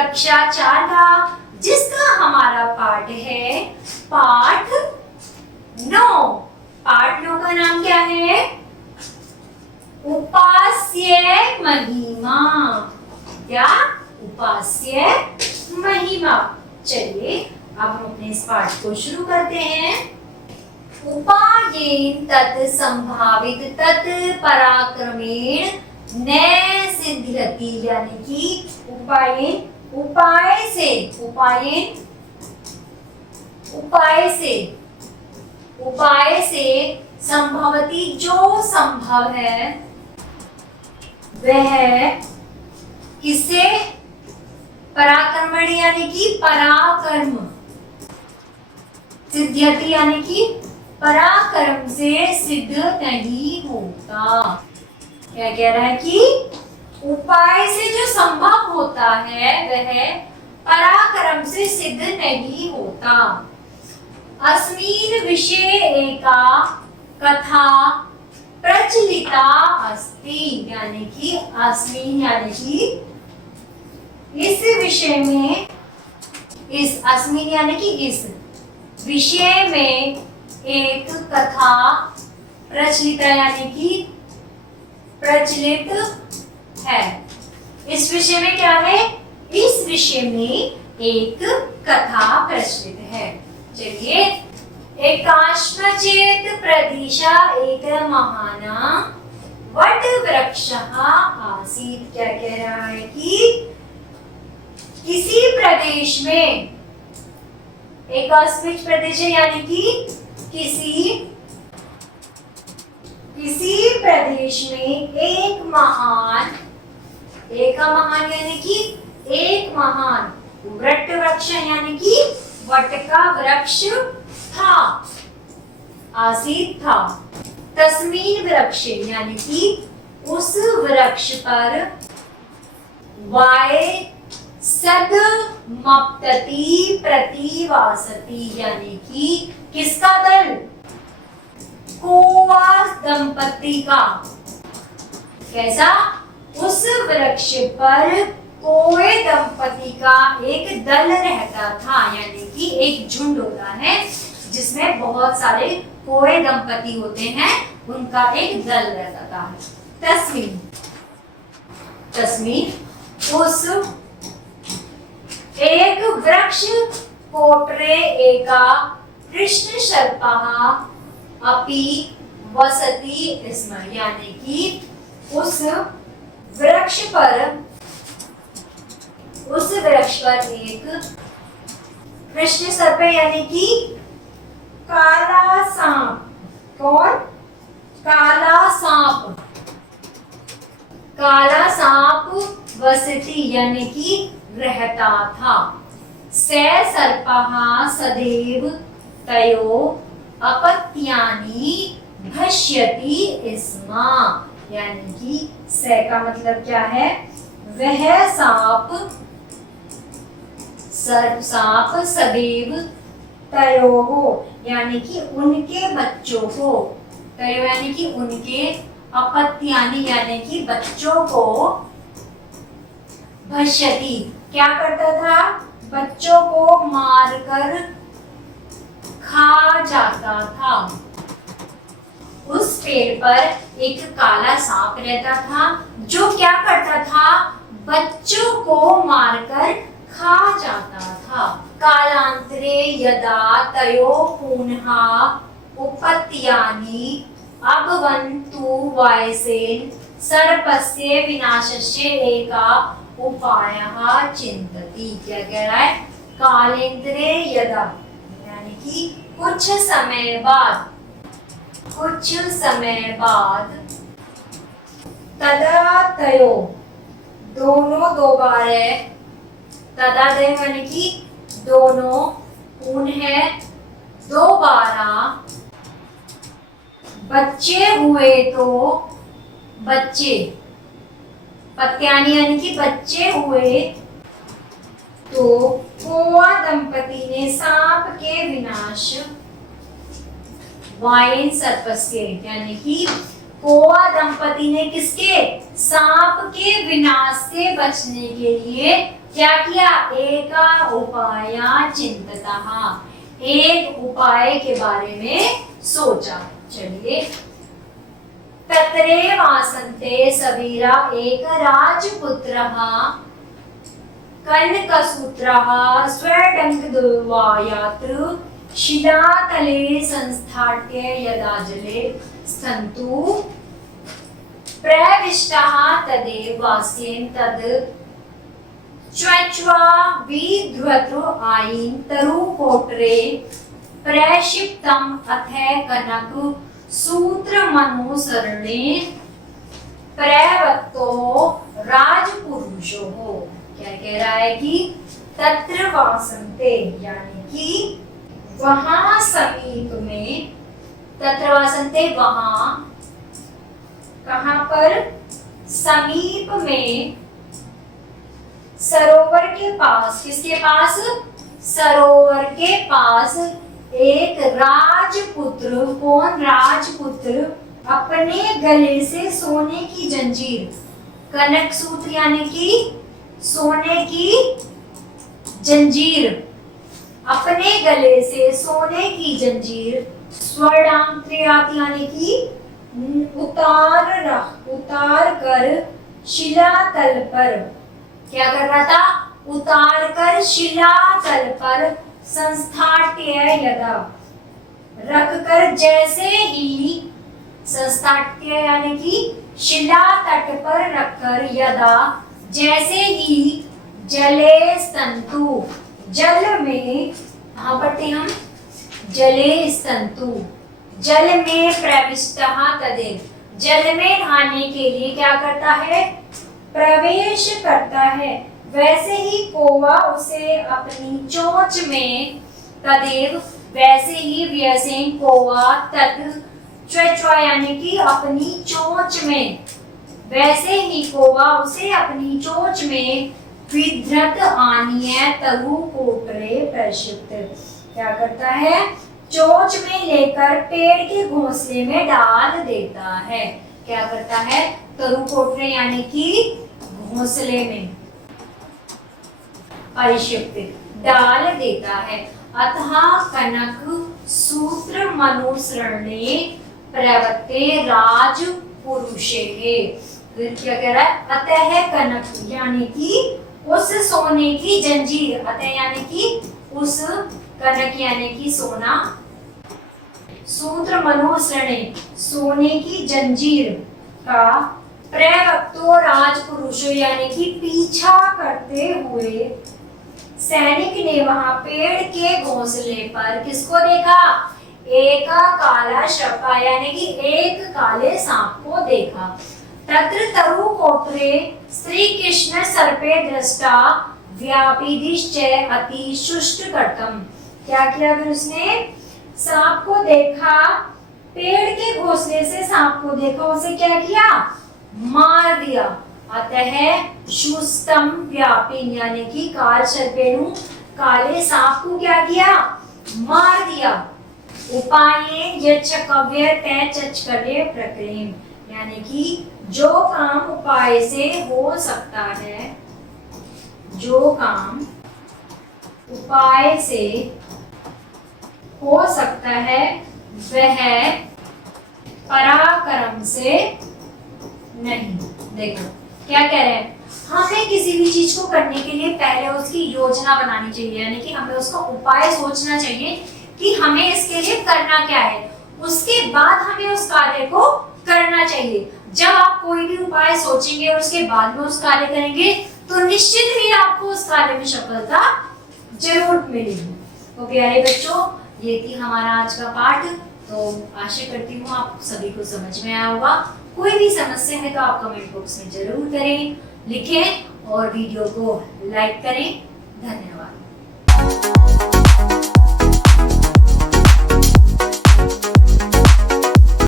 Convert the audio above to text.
कक्षा 4 का, जिसका हमारा पाठ है पाठ 9। पाठ 9 का नाम क्या है? उपास्य महिमा। क्या? उपास्य महिमा। चलिए अब हम अपने इस पाठ को शुरू करते हैं। उपायेन तत् संभावित तत् पराक्रमेण न सिद्ध्यति, यानी कि उपायेन उपाय से, उपायेन उपाय से संभवती, जो संभव है वह किसे? पराक्रमण यानी कि पराक्रम, सिद्ध्यति यानी कि पराक्रम से सिद्ध नहीं होता। क्या कह रहा है कि उपाय से जो संभव होता है वह पराक्रम से सिद्ध नहीं होता। अस्मिन् विषये एका कथा प्रचलिता अस्ति, यानी कि अस्मिन् यानी कि इस विषय में, इस अस्मिन् यानी कि इस विषय में एक कथा प्रचलित यानी कि प्रचलित है। इस विषय में क्या है? इस विषय में एक कथा प्रचलित है। चलिए, एकाश्मचेत प्रदिशा एक महाना वट वृक्षः आसीत्। क्या कह रहा है कि किसी प्रदेश में, एकास्मिक प्रदेश यानी कि किसी प्रदेश में एक महान यानी कि एक महान वट वृक्ष यानी कि वट का वृक्ष था, आसीत था। तस्मीन वृक्ष यानी कि उस वृक्ष पर वाय सद मप्तति प्रतिवासति, यानी कि किसका दल? कौवा दंपति का। कैसा? उस वृक्ष पर कौवे दंपति का एक दल रहता था, यानी कि एक झुंड होता है जिसमें बहुत सारे कौवे दंपति होते हैं, उनका एक दल रहता था। तस्मीन उस एक वृक्ष कोटरे एका कृष्ण सर्पः अपि वसति स्म, यानी कि उस वृक्ष पर एक कृष्ण सर्प यानी कि काला सांप। कौन? काला सांप। काला सांप वसति यानी कि रहता था। से सर्पः सदैव तयो अपत्यानि भक्ष्यति स्म, यानी कि से का मतलब क्या है? वह सांप सदैव तयोः यानी कि उनके बच्चों को, तयो यानी कि उनके, अपत्यानि यानी कि बच्चों को, भक्ष्यति क्या करता था? बच्चों को मारकर खा जाता था। उस पेड़ पर एक काला सांप रहता था जो क्या करता था? बच्चों को मारकर खा जाता था। कालांतरे यदा तयो पुनः उपत्यानि अभवन्तु वायसेन सर्पस्य विनाशस्य एका उपायः चिंतति। क्या कह रहा है? कालांतरे यदा यानी कि कुछ समय बाद तदा तयो, दोनों दो बार है, तदा तयो यानी कि दोनों, पुनः दोबारा, बच्चे हुए तो, बच्चे, पत्यानी यानी कि बच्चे हुए तो कौवा दंपति ने सांप के विनाश, वायन सर्पस्य यानी कि कौवा दंपति ने किसके? सांप के विनाश से बचने के लिए क्या किया? एका उपाया चिंततः, एक उपाय के बारे में सोचा। चलिए, तत्रे वासन्ते सवीरा एक राजपुत्रः कनकसूत्रः स्वडङ्कदुर्वायात् शिलातले संस्थाट्य यदा जले स्तन्तु प्रविष्टः तदेव वास्येन तद् च्वच्वा विध्वतु आयीन तरुकोटरे प्रक्षिप्तम् अथ कनक सूत्रमनुसरणे प्रवक्तो राजपुरुषो। क्या कह रहा है कि तत्र वासन्ते, यानी कि वहां समीप में, तत्र वासन्ते वहां, कहां पर? समीप में, सरोवर के पास। किसके पास? सरोवर के पास एक राजपुत्र। कौन राजपुत्र? अपने गले से सोने की जंजीर, कनक सूत्र यानी कि सोने की जंजीर, अपने गले से सोने की जंजीर स्वर्णांतर्यात यानी कि उतार कर शिलातल पर, क्या कर रहा था? उतार कर शिलातल पर संस्थाट्य यदा, रख कर जैसे ही, संस्थाट्य यानी कि शिला तट पर रखकर, यदा जैसे ही, जले स्तंतु, जल में, कहां पढ़ते हम? जले स्तंतु, जल में प्रविष्टः तदेव, जल में नहाने के लिए क्या करता है? प्रवेश करता है। वैसे ही कौवा उसे अपनी चोंच में, तदेव वैसे ही, व्यसेन कौवा तत् च्वच्वा यानी कि अपनी चोंच में, वैसे ही कौवा उसे अपनी चोंच में विधृत आनीय तरु कोटरे प्रक्षिप्त, क्या करता है? चोंच में लेकर पेड़ के घोंसले में डाल देता है। क्या करता है? तरु कोटरे यानी कि घोंसले में परिक्षिप्त, डाल देता है। अतः कनक सूत्र मनुसरणे प्रवत्ते राजपुरुषे। फिर क्या कह रहा है? अतः कनक यानी कि उस सोने की जंजीर, अतः यानी कि उस, कनक यानी कि सोना, सूत्र मनुसरणे सोने की जंजीर का, प्रवक्तो राजपुरुष यानी कि पीछा करते हुए सैनिक ने वहां पेड़ के घोंसले पर किसको देखा? एक काला शपा यानी कि एक काले सांप को देखा। तत्र तरु कोटरे श्री कृष्ण सर्पे दृष्टा व्यापिदिश्चय अति शुष्ट कर्तम। क्या किया फिर उसने? सांप को देखा, पेड़ के घोंसले से सांप को देखा, उसे क्या किया? मार दिया। अतः शुष्टम व्यापिन यानी कि काल सर्पेनु, काले सांप को क्या किया? मार दिया। उपाये यच्छकव्य तैचचकर्य प्रक्रियम यानी कि जो काम उपाय से हो सकता है, जो काम उपाय से हो सकता है वह पराक्रम से नहीं। देखो क्या कह रहे हैं? हमें किसी भी चीज को करने के लिए पहले उसकी योजना बनानी चाहिए, यानी कि हमें उसका उपाय सोचना चाहिए कि हमें इसके लिए करना क्या है, उसके बाद हमें उस कार्य को करना चाहिए। जब आप कोई भी उपाय सोचेंगे और उसके बाद में उस कार्य करेंगे तो निश्चित ही आपको उस कार्य में सफलता जरूर मिलेगी। तो प्यारे बच्चों, ये थी हमारा आज का पाठ। तो आशा करती हूँ आप सभी को समझ में आया होगा। कोई भी समस्या है तो आप कमेंट बॉक्स में जरूर करें, लिखें और वीडियो को लाइक करें। धन्यवाद।